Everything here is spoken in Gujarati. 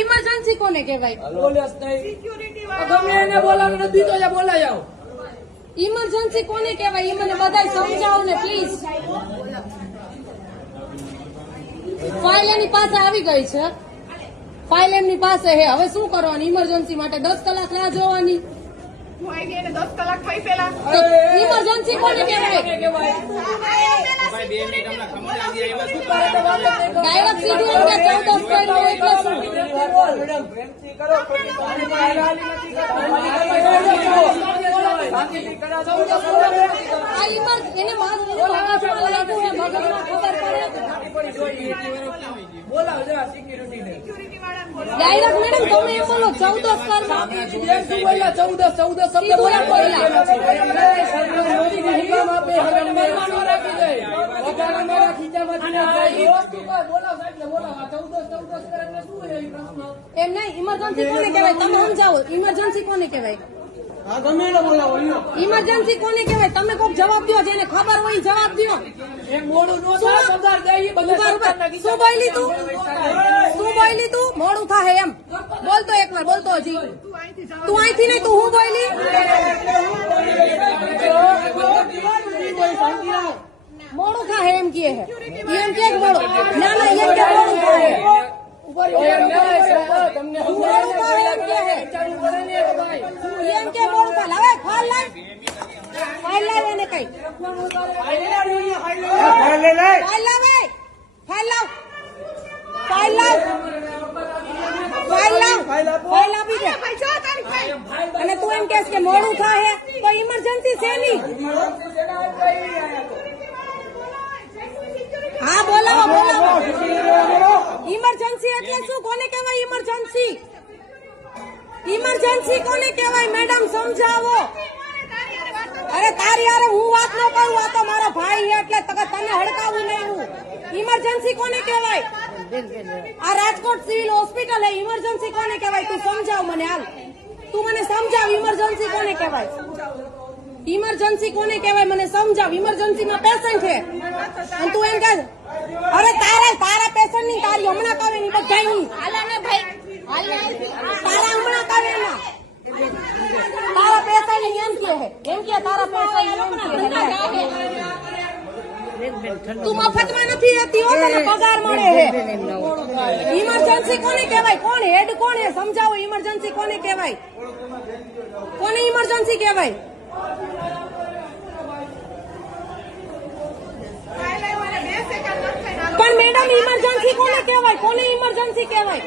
ઇમરજન્સી કોને કહેવાય? ગમે એને બોલાવો નથી તો બોલાઈ આવો. ઇમરજન્સી કોને કહેવાય એ મને બધાય સમજાવો ને પ્લીઝ. ફાઇલ એની પાસે આવી ગઈ છે, ફાઇલ એમની પાસે હે. હવે શું કરવાનું? ઇમરજન્સી માટે 10 કલાક રાહ જોવાની? ઇમરજન્સી કોને કહેવાય? ડાયરેક્ટ સીધું એમ કે 14 ફાઇલ એટલે શું? એને મગજમાં ખબર પડે. ડાયરેક્ટ મેડમ તમે એમ બોલો 14 કલાક 14 શબ્દ એમ નહીં. ઇમરજન્સી કોને કહેવાય તમે સમજાવો. ઇમરજન્સી કોને કહેવાય? ઇમરજન્સી કોને કહેવાય? તમે કોઈક જવાબ દો, જેને ખબર હોય જવાબ દો. શું બોલી તું? શું બોલી તું? મોડું થાય એમ બોલતો એકવાર, બોલતો હજી. તું અહીંથી નહીં, તું હું બોલી? મોડું થાય એમ કે હે. એમ કે મોડું ના ના એમ કે મોડું થાય. એમ કે મોડું થાય. હવે ફાઇલ લાવ એને કઈ ફાઇલ આપી દે. અને તું એમ કહેશ કે મોડું થાય તો ઇમરજન્સી છે નહીં? હા બોલાવો. ઇમરજન્સી એટલે શું? કોને કહેવાય ઇમરજન્સી? ઇમરજન્સી કોને કહેવાય મેડમ સમજાવો. અરે તારી યાર હું વાત ન કરું, આ તો મારો ભાઈ છે એટલે તને હડકાવું નહીં. હું ઇમરજન્સી કોને કહેવાય? આ રાજકોટ સિવિલ હોસ્પિટલ હે. ઇમરજન્સી કોને કહેવાય તું સમજાવ મને. હાલ તું મને સમજાવ ઇમરજન્સી કોને કહેવાય? ઇમરજન્સી કોને કહેવાય મને સમજાવ. ઇમરજન્સીમાં પેશન્ટ છે અને તું એમ કહે અરે તારા પેશન્ટ ની તારી હમણાં કાવે ની બધાની તારા હમણાં કાવે ના તારા પેશન્ટ એમ કે તારા પેશન્ટ તું મફતમાં નથી રહેતી હો, તને પગાર મળે છે. ઇમરજન્સી કોને કહેવાય? કોણ હેડ કોણ હે સમજાવો. ઇમરજન્સી કોને કહેવાય? કોને ઇમરજન્સી કહેવાય? પણ મેડમ ઇમરજન્સી કોને કહેવાય? કોને ઇમરજન્સી કહેવાય?